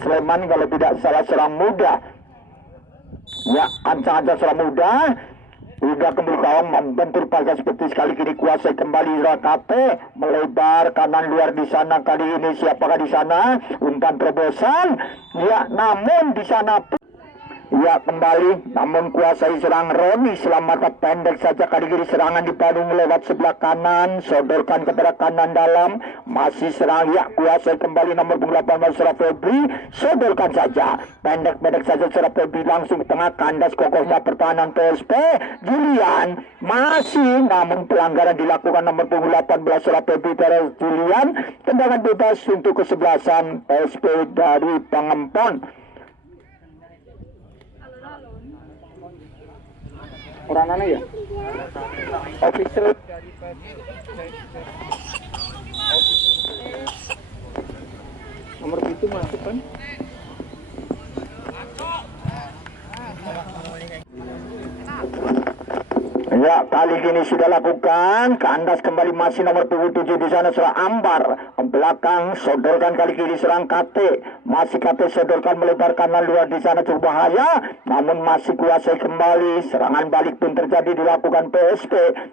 Sleman kalau tidak salah serang muda. Ya, ancang-ancang serang muda. Udah kembali kawan membentur pasar seperti sekali kini kuasai kembali Rakate melebar kanan luar di sana. Kali ini siapakah di sana? Umpan terobosan. Ya, namun di sana ya kembali namun kuasai serang Roni Selamata pendek saja kali ini serangan dipadung lewat sebelah kanan sodorkan kepada kanan dalam masih serang ya kuasai kembali nomor 18 Serap Febri sodorkan saja pendek-pendek saja Serap Febri langsung ke tengah kandas kokohnya pertahanan PSP Julian masih namun pelanggaran dilakukan nomor 18 Serap Febri Teres Julian tendangan bebas untuk kesebelasan PSP dari Pangempon. Orang mana ya? Official nomor itu masuk kan? Ya, kali ini sudah lakukan. Kandas kembali masih nomor 27 di sana serang Ambar. Belakang sodorkan kali ini serang KT. Masih KT sodorkan melebar kanan luar di sana cukup bahaya. Namun masih kuasai kembali. Serangan balik pun terjadi dilakukan PSP.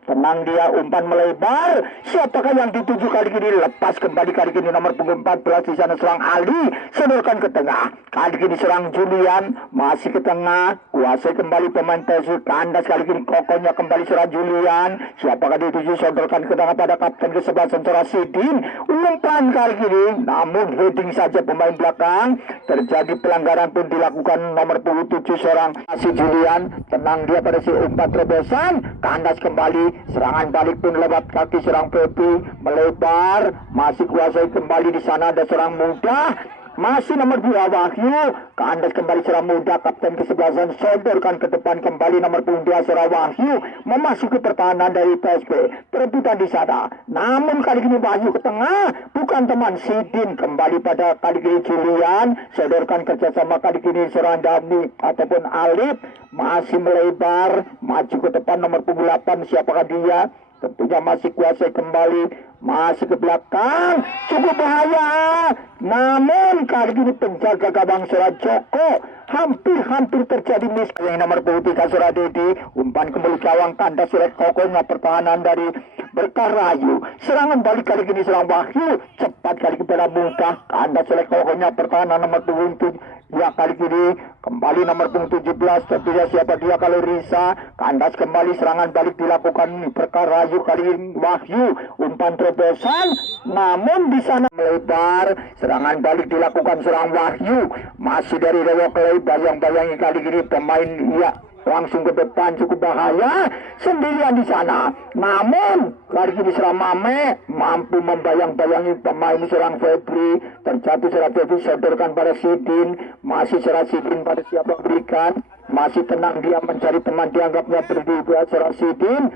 Tenang dia umpan melebar. Siapakah yang dituju kali ini? Lepas kembali kali ini nomor 14 di sana serang Ali. Sodorkan ke tengah. Kali ini serang Julian. Masih ke tengah. Kuasai kembali pemain PSP. Kandas kali ini kokohnya kembali serang Julian. Siapakah dituju sodorkan ke tengah pada kapten ke-11 Sentara Sidin. Umpan kali ini namun heading saja pemain belakang. Terjadi pelanggaran pun dilakukan nomor 27 seorang si Julian. Tenang dia pada si umpan terobosan. Kandas kembali. Serangan balik pun lewat kaki serang Pepi. Melebar. Masih kuasai kembali di sana ada seorang muda. Masih nomor 2 Wahyu. Kandas kembali serang muda. Kapten ke-11 sodorkan ke depan kembali nomor 2 serang Wahyu. Memasuki pertahanan dari PSP. Perebutan di sana. Namun kali ini Wahyu ke tengah. Bukan teman Sidin. Kembali pada kali ini Julian. Sodorkan kerjasama kali ini serang Dami ataupun Alif. Masih melebar. Maju ke depan nomor 8. Siapakah dia? Tentunya masih kuasai kembali. Masih ke belakang. Cukup bahaya. Namun kali ini penjaga gawang Surat Joko. Hampir terjadi miss. Yang nomor 23 Surat Dedi. Umpan kembali gawang tanda surat kokohnya pertahanan dari Berkah Rayu. Serangan balik kali ini serang Wahyu. Cepat kali kepada mudah. Tanda surat kokohnya pertahanan nomor 27. Ya kali ini kembali nomor 17. Tentunya siapa dia kalau Risa. Kandas kembali serangan balik dilakukan Berkah Rayu kali ini Wahyu. Umpan terobosan. Namun di sana melebar. Serangan balik dilakukan serang Wahyu. Masih dari Rewokle. Bayang-bayangi kali ini pemain ya langsung ke depan cukup bahaya sendirian di sana. Namun kali ini serang Mame mampu membayang-bayangi pemain serang Febri. Terjatuh serang Febri sodorkan pada Sidin. Masih serang Sidin pada siapa berikan. Masih tenang dia mencari teman dianggapnya berdua serang Sidin.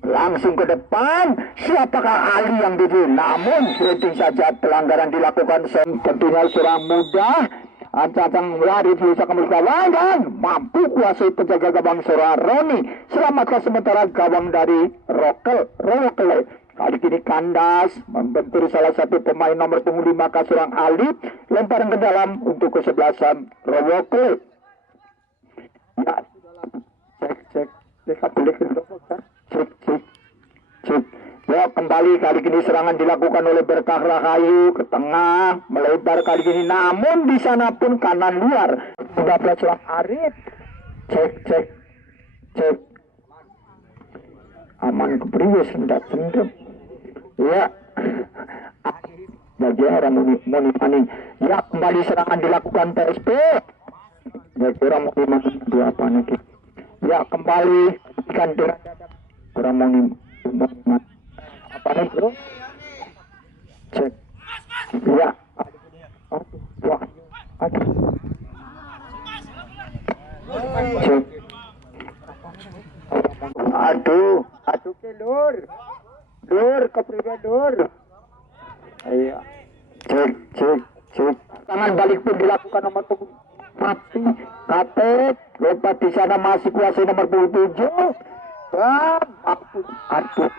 Langsung ke depan. Siapakah Ali yang dituju? Namun rating saja pelanggaran dilakukan. Tentunya serang muda. Ancang lari bisa kembali gawang dan mampu kuasai penjaga gawang seorang Roni. Selamatkan sementara gawang dari Rokele. Kali ini Kandas membentur salah satu pemain nomor 5 seorang Alif. Lemparan ke dalam untuk kesebelasan Rokele. Ya, cek. Ya kembali kali ini serangan dilakukan oleh Berkah Rahayu ke tengah melebar kali ini namun di sana pun kanan luar sudah seorang Arif cek aman keprius hendak tendep ya bagi orang moni ya kembali serangan dilakukan PSP ya kira mau dua apa nih ya kembali ikan kurang mau apa nih bro cek ya cek aduh ke lur kepriwe lur iya cek tangan balik pun dilakukan nomor mati kapet lompat di sana masih kuasai nomor 27 aduh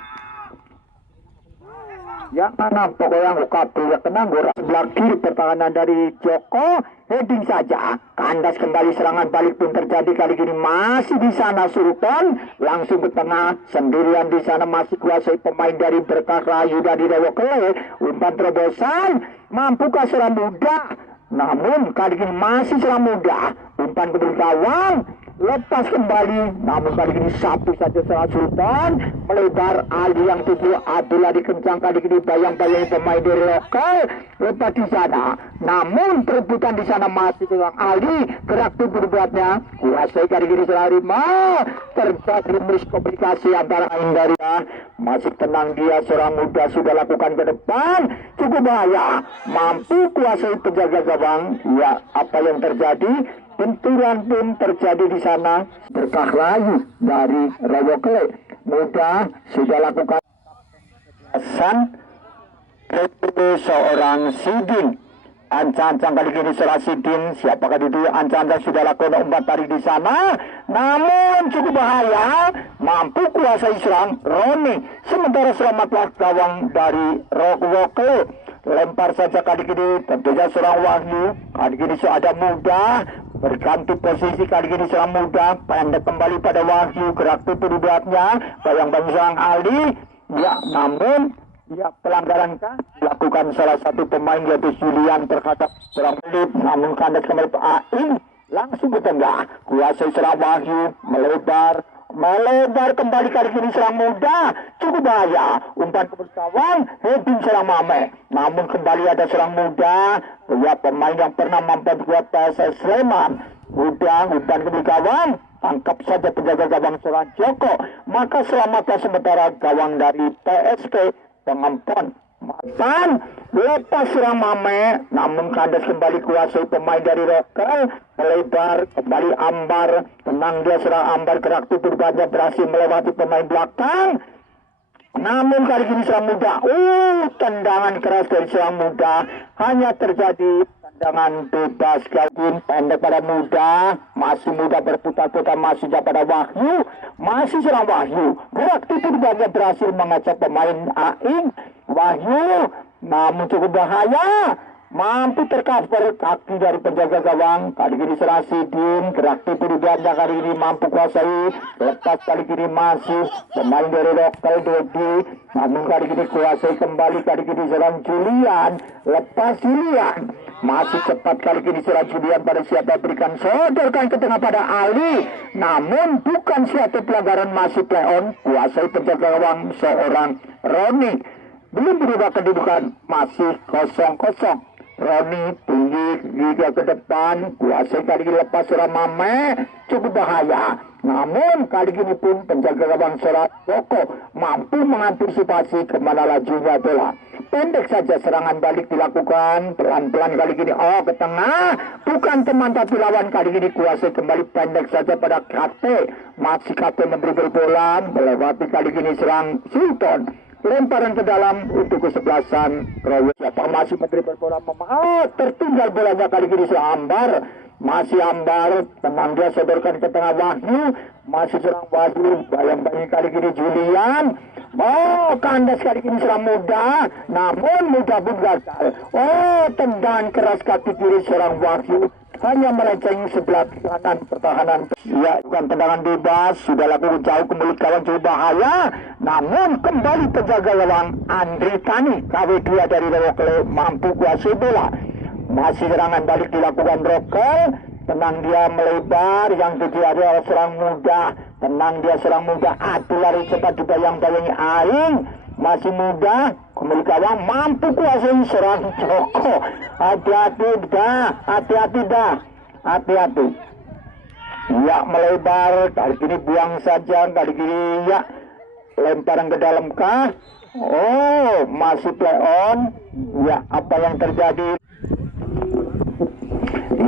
Yang mana pokoknya kabel ya tenang gora sebelah kiri pertahanan dari Joko heading saja kandas kembali serangan balik pun terjadi kali ini masih di sana Sultan langsung ke tengah sendirian di sana masih kuasai pemain dari Berkah Rayu dari Dewa Kele umpan terobosan mampukah serangan muda namun kali ini masih serangan muda umpan ke gawang lepas kembali namun kali ini sapu saja serangan Sultan melebar Ali yang tujuh Abdullah dikencang kali ini bayang-bayang pemain dari lokal lepas di sana namun perebutan di sana masih dengan Ali gerak tubuh buatnya kuasai kali ini serangan Rima terjadi miskomunikasi antara dari masih tenang dia seorang muda sudah lakukan ke depan cukup bahaya mampu kuasai penjaga gawang ya apa yang terjadi benturan pun terjadi di sana Berkah Rayu dari Rawokele muda sudah lakukan pesan seorang Sidin ancang-ancang kali ini seorang Sidin siapakah itu ancang-ancang sudah lakukan umpan tarik di sana namun cukup bahaya mampu kuasai serang Roni sementara selamatlah gawang dari Rawokele lempar saja kali ini tentunya seorang Wahyu kali ini ada muda berganti posisi kali ini seorang muda pendek kembali pada Wahyu gerak tubuh dibuatnya bayang-bayang seorang Ali ya namun ya pelanggaran dilakukan salah satu pemain yaitu Julian terhadap seorang Melip namun kandas kembali Aing langsung ke tengah kuasai seorang Wahyu melebar kembali kali ini serang muda cukup bahaya umpan ke gawang heading serang Mame namun kembali ada serang muda ya pemain yang pernah mampu buat PSS Sleman muda umpan ke gawang tangkap saja penjaga gawang serang Joko maka selamatlah sementara gawang dari PSP Pengampon Matan lepas serang Mame namun kandas kembali kuasai pemain dari Rokel melebar kembali Ambar tenang dia serang Ambar gerak tubuh banyak berhasil melewati pemain belakang namun kali ini serang muda tendangan keras dari serang muda hanya terjadi tendangan bebas Gavin pendek pada muda masih muda berputar-putar masih pada Wahyu masih serang Wahyu gerak tubuh banyak berhasil mengacak pemain Aing Wahyu namun cukup bahaya mampu tercover kaki dari penjaga gawang kali ini serang Sidin gerak tubuh ganda kali ini mampu kuasai lepas kali ini masih pemain dari lokal Dodi namun kali ini kuasai kembali kali ini serang Julian lepas Julian masih cepat kali ini serang Julian pada siapa berikan sodorkan ke tengah pada Ali namun bukan suatu pelanggaran masih play on kuasai penjaga gawang seorang Roni belum berubah kedudukan masih 0-0 Roni tinggi liga ke depan kuasai kali ini lepas seorang Mame cukup bahaya namun kali ini pun penjaga gawang seorang Joko mampu mengantisipasi kemana lajunya bola pendek saja serangan balik dilakukan pelan-pelan kali ini ke tengah bukan teman tapi lawan kali ini kuasai kembali pendek saja pada KT masih KT memberi bola melewati kali ini serang Sultan lemparan ke dalam untuk kesebelasan Rawi siapa masih menteri bola tertinggal bolanya kali ini Ambar masih Ambar tenang dia sodorkan ke tengah Wahyu masih serang Wahyu bayang-bayang kali ini Julian kandas kali ini serang muda namun muda pun gagal tendangan keras kaki kiri serang Wahyu hanya melenceng sebelah kanan pertahanan ya bukan tendangan bebas sudah lakukan jauh ke mulut kawan cukup bahaya namun kembali penjaga gawang Andri Tani KW2 dari Rokle mampu kuasai bola masih serangan balik dilakukan Rokle tenang dia melebar yang tujuh adalah serang muda tenang dia serang muda lari cepat dibayang-bayangi Aing masih muda kembali gawang mampu kuasai serang Joko hati-hati ya melebar kali ini buang saja kali ini ya lemparan ke dalam kah masih play on ya apa yang terjadi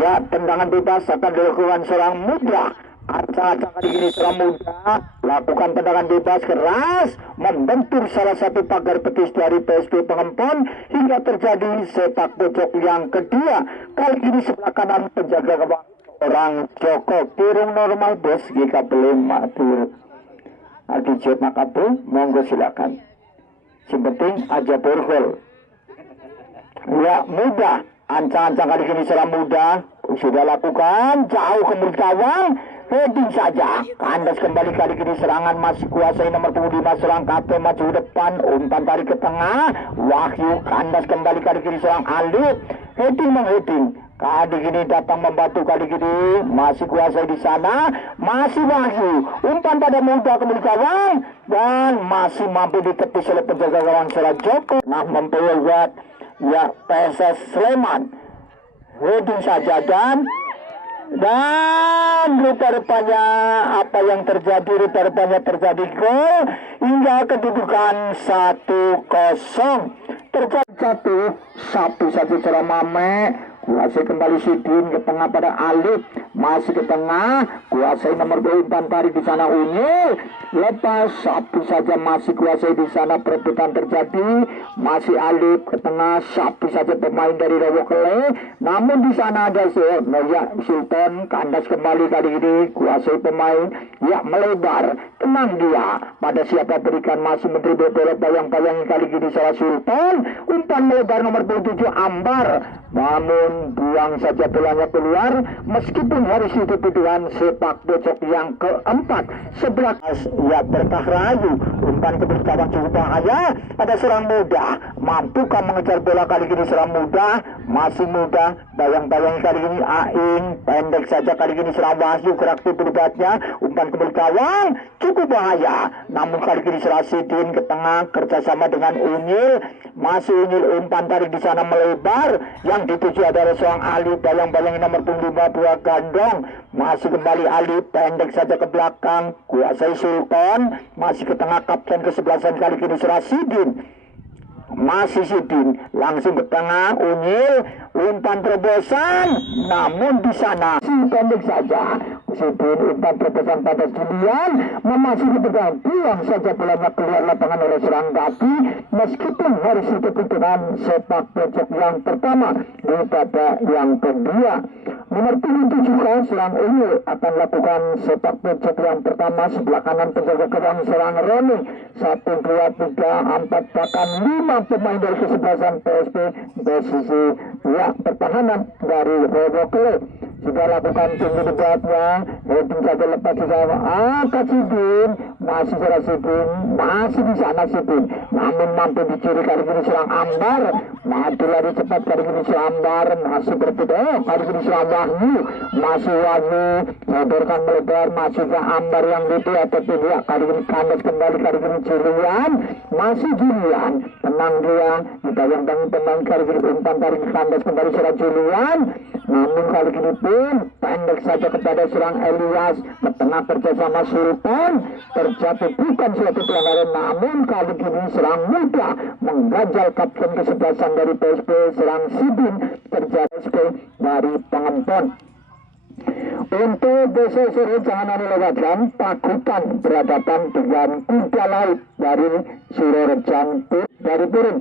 ya tendangan bebas akan dilakukan seorang muda acak-acak kali ini seorang muda lakukan tendangan bebas keras membentur salah satu pagar betis dari PSP Pengempon hingga terjadi sepak pojok yang kedua kali ini sebelah kanan penjaga gawang orang Joko kirung normal bos jika belum matur Adijat Makabu monggo silakan yang penting aja borgol. Ya mudah, ancang-ancang kali ini serang mudah sudah lakukan jauh ke mulut gawang. Heading saja, kandas kembali kali ini serangan masih kuasai nomor 25 serang KP maju depan, umpan tarik ke tengah, Wahyu kandas kembali kali ini serang Alif, heading mengheading. Kali ini datang membantu kali ini masih kuasai di sana, masih Wahyu, umpan pada muda ke mulut gawang dan masih mampu ditepis oleh penjaga gawang Sera Joko. Nah memperkuat ya PSS Sleman, heading saja dan rupa-rupanya apa yang terjadi, rupa-rupanya terjadi gol hingga kedudukan 1-0. Terjadi satu secara Mame, kuasai kembali Sidin ke tengah pada Alif, masih ke tengah, kuasai nomor 2 umpan tarik di sana Unyil, lepas satu saja masih kuasai di sana, perebutan terjadi, masih Alif ke tengah, satu saja pemain dari Rowokele, namun di sana ada Sultan kandas kembali kali ini, kuasai pemain, ya melebar, tenang dia, pada siapa berikan masih menteri bola bayang-bayang kali ini salah Sultan, umpan melebar nomor 27 Ambar, namun buang saja bolanya keluar, meskipun harus ditutupi dengan sepak bocok yang keempat sebelah ya Berkah Rayu, umpan ke gawang cukup bahaya, ada serang muda, mampukah mengejar bola kali ini serang muda, masih muda, bayang-bayang kali ini Aing, pendek saja kali ini serang Wahyu, gerak berbatnya, umpan ke gawang cukup bahaya, namun kali ini serang Sidin ke tengah, kerjasama dengan Unyil, masih Unyil umpan tarik di sana melebar, yang dituju adalah seorang Ali, bayang-bayang nomor 5 buah gandong, masih kembali Ali, pendek saja ke belakang, kuasai Sultan, masih ke tengah kapten kesebelasan kali ini serah Sidin, masih Sidin, langsung ke tengah Unyil, umpan terobosan, namun di sana si pendek saja Sidin umpan terobosan pada Julian, memasuki pegang buang saja bolanya keluar lapangan oleh serang kaki, meskipun harus ditutup dengan sepak pojok yang pertama di babak yang kedua. Nomor 77 serang Unyil akan lakukan sepak pojok yang pertama, sebelah kanan penjaga gawang serang Roni, 1, 2, 3, 4 bahkan 5 pemain dari kesebelasan PSP posisi ya pertahanan dari Rowokele sudah lakukan tinggi debatnya, heading saja lepas di sana, Sidin, masih serang Sidin, masih di sana Sidin, namun mampu dicuri kali ini serang Ambar, maju lari cepat kali ini serang Ambar, masih berputar, kali ini serang Wahyu, masih Wahyu, sodorkan melebar, masih ke Ambar yang itu atau tidak, kali ini kandas kembali kali ini Julian, masih Julian, tenang dia, dibayang-bayang pemain kali ini umpan tarik kandas kembali serang Julian, namun kali ini pun pendek saja kepada serang Elias, ke tengah kerjasama Sultan, terjadi bukan suatu pelanggaran, namun kali ini serang muda mengganjal kapten kesebelasan dari PSP serang Sidin, terjadi dari Pengempon. Untuk BCC jangan anda lewatkan, Pakutan berhadapan dengan Kuda Laut dari Surorejan dari Puring.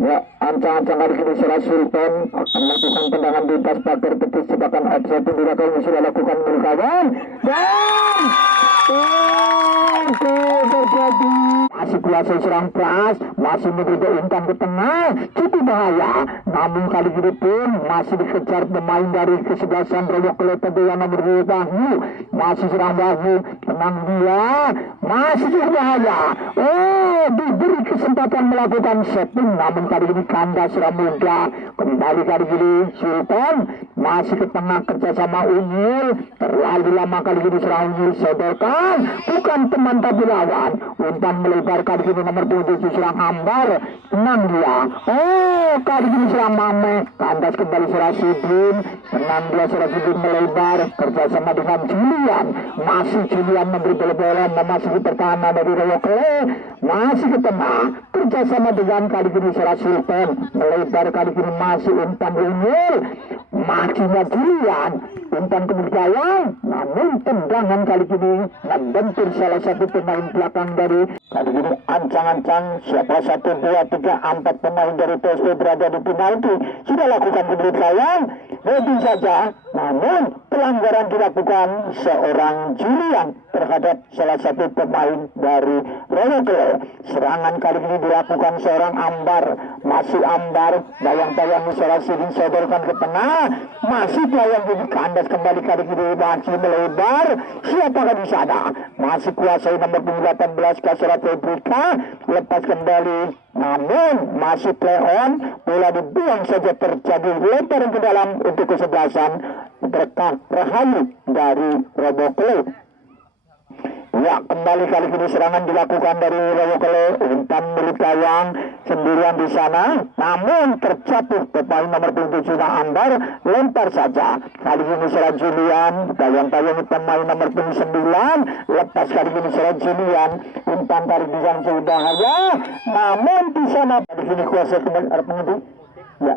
Ya, ancang-ancang hari ini serah Sultan akan melakukan tendangan bebas pagar tepis jebakan offside yang sudah lakukan Mulkawan dan terjadi masih kuasa serang Pras, masih mencoba umpan ke tengah, cukup bahaya, namun kali ini pun masih dikejar pemain dari kesebelasan Rowokele yang nomor 2 Wahyu, masih serang Wahyu, tenang dia, masih cukup bahaya, diberi kesempatan melakukan setting, namun kali ini kandas serang muda, kembali kali ini Sultan, masih ke tengah kerjasama Unyil, terlalu lama kali ini serang Unyil, sodorkan, bukan teman tapi lawan, umpan melebar kali ini nomor 7 serang Ambar, tenang dia, kali ini serang Mame, kandas kembali serang Sidin, tenang dia serang Sidin melebar, kerjasama dengan Julian, masih Julian memberi bola-bola, memasuki pertahanan dari Rowokele, masih ke tengah, kerjasama dengan kali ini serang Sultan, melebar kali ini masih umpan Unyil, majunya Julian, umpan kemudian, namun tendangan kali ini membentur salah satu pemain belakang dari kali ini ancang-ancang siapa 1, 2, 3, 4 pemain dari PSB berada di penalti sudah lakukan kemudian lebih saja, namun pelanggaran dilakukan seorang Julian terhadap salah satu pemain dari Royal. Serangan kali ini dilakukan seorang Ambar, masih Ambar, bayang-bayang isolasi disodorkan ke tengah, masih bayang jadi kandas kembali kali ini masih melebar, siapakah di sana? Masih kuasai nomor 18 Kasera Febrika, lepas kembali, namun masih play on, bola dibuang saja terjadi lemparan ke dalam untuk kesebelasan berkah Rahayu dari Robokle. Ya, kembali kali ini serangan dilakukan dari Robokle, umpan milik gawang sendirian di sana, namun terjatuh pemain nomor 27 Ambar, lempar saja. Kali ini serang Julian, bayang-bayang pemain nomor 9, lepas kali ini serang Julian, umpan tarik di sana bahaya, namun di sana kali ini kuasa kembali ya,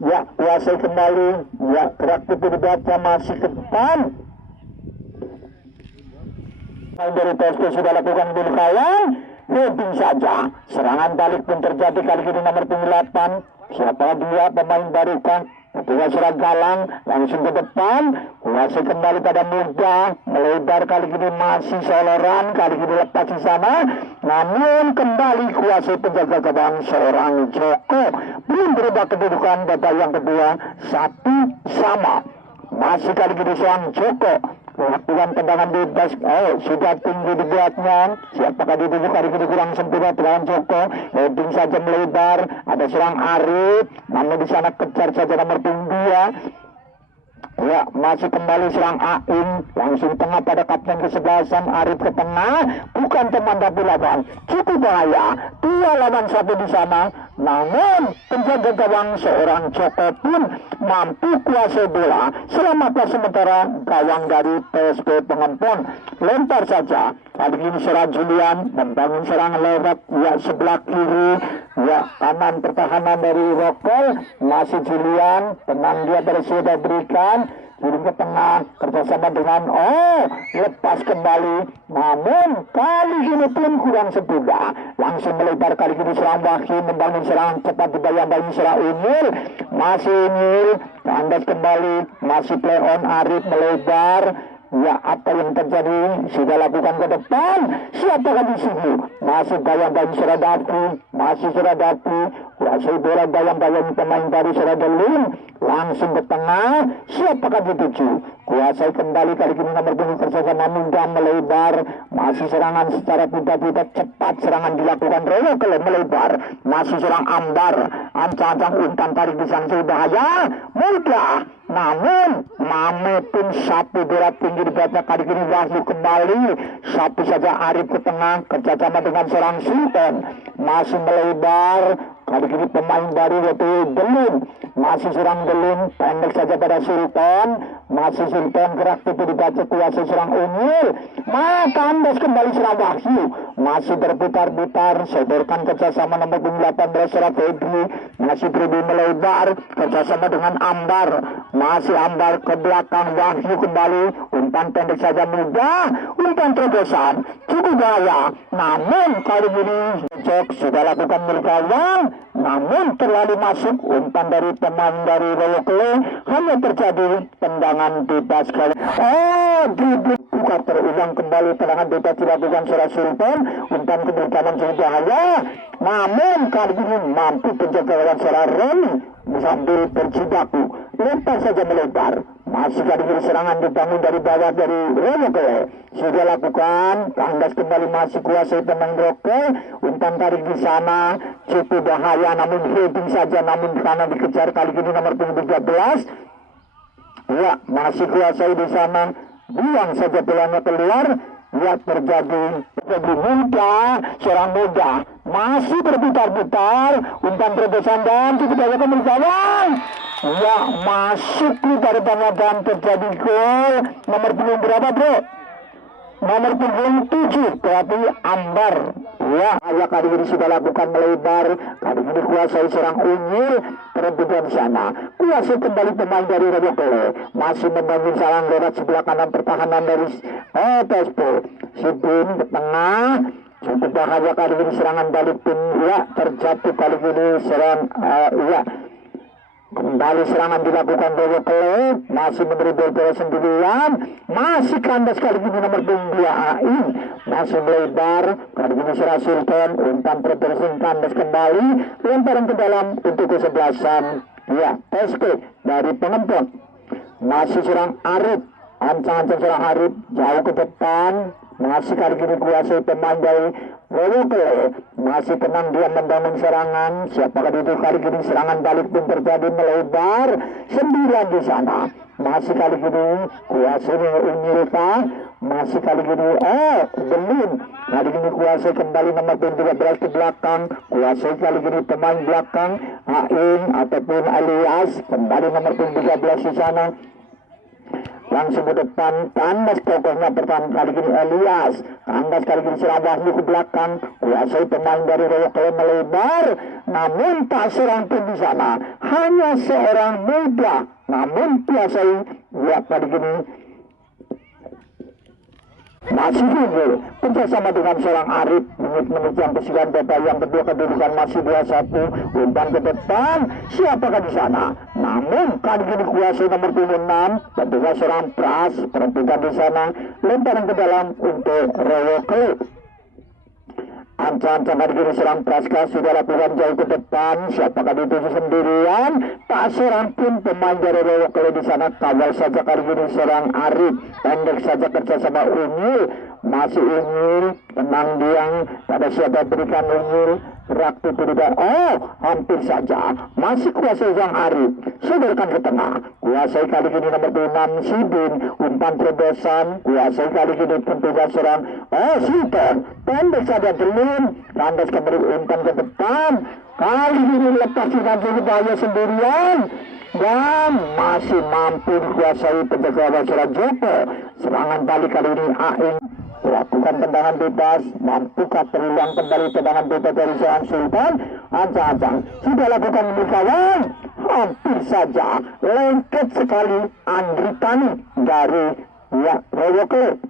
ya kuasai kembali, ya gerak dibaca masih ke depan. Dari PSP sudah lakukan kawan, heading saja. Serangan balik pun terjadi kali ini nomor 8. Siapa dia pemain baru kan? Ketua serang Galang langsung ke depan, kuasai kembali pada muda, melebar kali ini masih Soloran, kali ini lepas di sana, namun kembali kuasai penjaga gawang seorang Joko. Belum berubah kedudukan babak yang kedua, 1-1. Masih kali ini seorang Joko melakukan tendangan bebas, sudah tinggi dibuatnya, siapakah dituju kali ini kurang sempurna tendangan Joko, heading saja melebar, ada serang Arif, namun di sana kejar saja nomor 2. Ya, masih kembali serang Aing, langsung tengah pada kapten ke-11 Arif ke tengah, bukan teman tapi lawan, cukup bahaya, 2 lawan 1 di sana, namun penjaga gawang seorang Joko pun mampu kuasai bola, selamatlah sementara gawang dari PSB Pengempon. Lempar saja, kali ini serang Julian, membangun serangan lewat, ya sebelah kiri, ya kanan pertahanan dari Rokol, masih Julian, tenang dia sudah berikan, kirim ke tengah, kerjasama dengan lepas kembali, namun kali ini pun kurang sempurna, langsung melebar kali ini serang Wahyu, membangun serangan cepat dibayang-bayang serang Emil, masih Emil, kandas kembali, masih play on Arif melebar. Ya, apa yang terjadi sudah lakukan ke depan, siapakah di sini? Masih bayang-bayang Seradapi, masih Seradapi, kuasai bola bayang-bayang pemain dari Seradelin, langsung ke tengah, siapakah dituju? Kuasai kembali kali ini nomor 2 kerjasama muda melebar, masih serangan secara tidak cepat, serangan dilakukan Royo kalau melebar, masih serang Ambar, ancang-ancang umpan tarik di sana bahaya, mudah. Namun Mame pun sapu bola tinggi dibuatnya kali ini Wahyu kembali, sapu saja Arif ke tengah, kerjasama dengan serang Sultan, masih melebar. Kali ini pemain baru yaitu Delin, masih serang Delin, pendek saja pada Sultan, masih Sultan gerak itu dibaca kuasa serang Unil, maka kandas kembali serang Wahyu, masih berputar-putar, sodorkan kerjasama nomor 18 serang Febri, masih Febri melebar, kerjasama dengan Ambar, masih Ambar ke belakang, Wahyu kembali, umpan pendek saja mudah, umpan terobosan, cukup bahaya, namun kali ini cek sudah lakukan milik gawang, namun terlalu masuk umpan dari pemain dari Royokle, hanya terjadi tendangan bebas kali. Buka terulang kembali tendangan bebas dilakukan secara Sultan, umpan kemudian cukup bahaya, namun kali ini mampu penjaga gawang secara Remy sambil berjibaku, lempar saja melebar. Masih kali ini serangan dibangun dari bawah dari Royokle, sudah lakukan, kandas kembali masih kuasai pemain Royokle, umpan tarik di sana cukup bahaya, namun heading saja, namun karena dikejar kali ini nomor 13, ya masih kuasai di sana, buang saja bolanya keluar, ya terjadi muda, seorang muda masih berputar-putar, umpan terobosan dan cukup banyak kemudian, ya masuk dari banyak dan terjadi gol nomor 10 berapa bro? nomor punggung 7 pelatih Ambar. Ya, ayah kali ini sudah lakukan melebar. Kali ini kuasai serang Unyil. Perempuan sana kuasai kembali pemain dari Raja Kole. Masih membangun sarang lewat sebelah kanan pertahanan dari Pespo. Sibin ke tengah. Cukup bahaya kali ini serangan balik tim. Ya, terjatuh kali ini serang. Ya, kembali serangan dilakukan Raja Kole. Masih memberi bola sendirian. Masih kandas kali ini nomor 2 AI. Masih melebar. Kali ini serang Sultan. Umpan terbersih kandas kembali. Lemparan ke dalam untuk kesebelasan. Ya, SP dari pengempot. Masih serang Arif. Ancang-ancang serang Arif. Jauh ke depan. Masih kali ini kuasai pemain dari Wewokle. Masih tenang dia membangun serangan. Siapakah itu kali ini serangan balik pun terjadi melebar. 9 di sana. Masih kali ini kuasai Unyilka. Masih kali ini belum. Kali ini kuasai kembali nomor 13 ke belakang. Kuasai kali ini pemain belakang Ain ataupun Alias. Kembali nomor 13 di sana. Langsung ke depan, kandas kokohnya pertahanan kali ini Elias. Kandas kali ini serang Wahyu ke belakang. Kuasai pemain dari Wewokle melebar. Namun tak serang pun di sana. Hanya seorang muda. Namun kuasai ya kali ini masih unggul kerjasama dengan seorang Arif. Menit-menit yang ke-9 babak yang kedua kedudukan masih 2-1. Umpan ke depan, siapakah di sana? Namun kali ini kuasai nomor 26 tentunya seorang Pras. Perempuan di sana lemparan ke dalam untuk Wewokle. Ancang-ancang kali ini serang Praska sudah lakukan jauh ke depan. Siapakah dituju sendirian? Tak serang pun pemain dari Wewokle di sana. Kawal saja kali ini serang Arif. Pendek saja kerjasama Unyil. Masih Unyil. Tenang diang. Pada siapa berikan Unyil. Rakti tidak. Hampir saja. Masih kuasai sang Arif. Sodorkan ke tengah. Kuasai kali ini nomor 6 Sibin. Umpan terobosan. Kuasai kali ini tentunya serang Sultan. Pendek saja belum. Kandas kembali umpan ke depan. Kali ini lepas dengan bahaya sendirian. Dan masih mampu dikuasai penjaga Wasra Joko. Serangan balik kali ini Aing. Lakukan tendangan bebas. Mampukah terulang kembali tendangan bebas dari seorang Sultan? Ancang-ancang sudah lakukan kawan. Hampir saja lengket sekali Andri Tani dari Wewokle.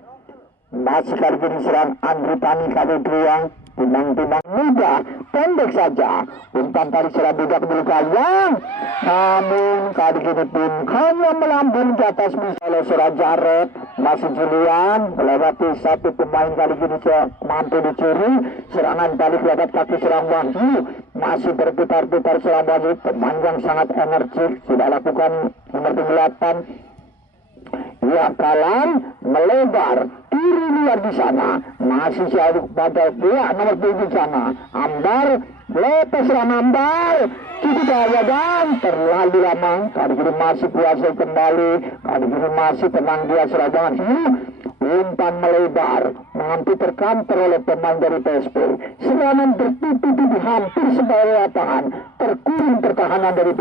Masih kali ini serang Andri Tani kali dua. Timang-timang muda, pendek saja. Umpan tadi serang budak milik Ayang. Namun kali ini pun hanya melambung di atas misalnya serang Jaret. Masih Julian melewati satu pemain kali ini mampu dicuri. Serangan balik lewat kaki serang Wahyu. Masih berputar-putar serang Wahyu. Pemain yang sangat energik sudah lakukan nomor 8. Ya kalam melebar kiri luar di sana. Masih jauh pada dia nomor 7 di sana. Ambar lepas serang Ambar. Cukup bahaya dan terlalu lama. Kali ini masih kuasai kembali. Kali ini masih tenang dia serangan. Umpan melebar, mampu terkantor oleh pemain dari PSP. Serangan bertubi-tubi hampir sebagai lapangan. Terkurung pertahanan dari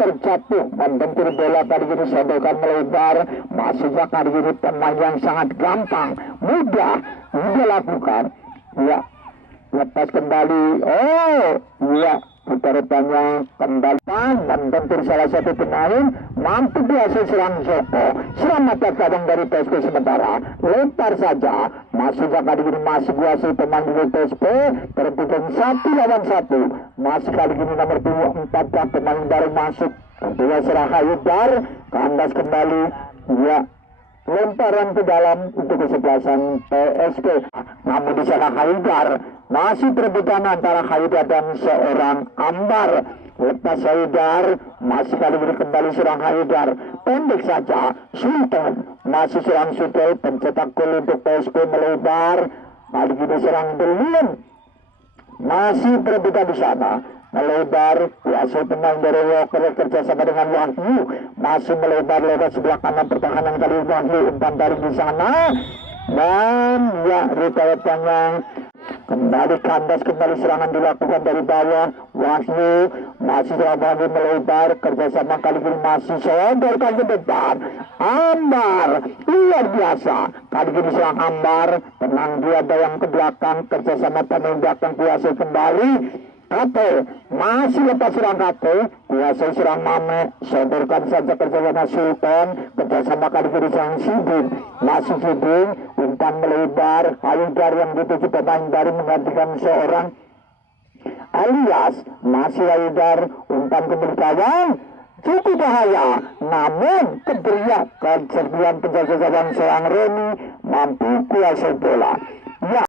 terjatuh membentur bola kali ini sodorkan melebar. Masihnya kali ini pemain yang sangat gampang, mudah lakukan. Ya, lepas kembali. Putar-putarnya kembali membentur salah satu pemain. Mampu biasa serang Joko. Serang mata kadang dari PSP sementara. Lempar saja. Masih kali ini masih kuasai pemain dari PSP. Perebutan 1 lawan 1. Masih kali ini nomor 24 pemain baru masuk. Tentunya serang Hayudar. Kandas kembali. Ya. Lemparan ke dalam untuk kesebelasan PSP. Namun di sana Haidar masih perebutan antara Haidar dan seorang Ambar. Lepas Haidar masih kali ini kembali serang Haidar. Pendek saja Sultan masih serang Sultan. Pencetak gol untuk PSP melebar. Kali ini serang Belum. Masih perebutan di sana. Melebar, kuasai pemain dari Wewokle kerjasama dengan Wahyu. Masih melebar lewat sebelah kanan pertahanan kali Wahyu. Umpan dari di sana. Dan ya, rutanya Kembali kandas, kembali serangan dilakukan dari bawah. Wahyu masih lagi melebar, kerjasama kali ini masih sodorkan ke depan. Ambar luar biasa, kali ini serang Ambar, tenang dia yang ke belakang, kerjasama pemain belakang kuasai kembali. Kate masih lepas serang Kate, kuasai serang Mame, sodorkan saja kerjasama Sultan, kerjasama kali ini serang Sidin, masih Sidin, umpan melebar, Haidar yang dituju pemain baru menggantikan seorang alias masih Haidar, umpan kembali gawang, cukup bahaya, namun keberanian kecerdian penjaga gawang seorang Remy mampu kuasai bola.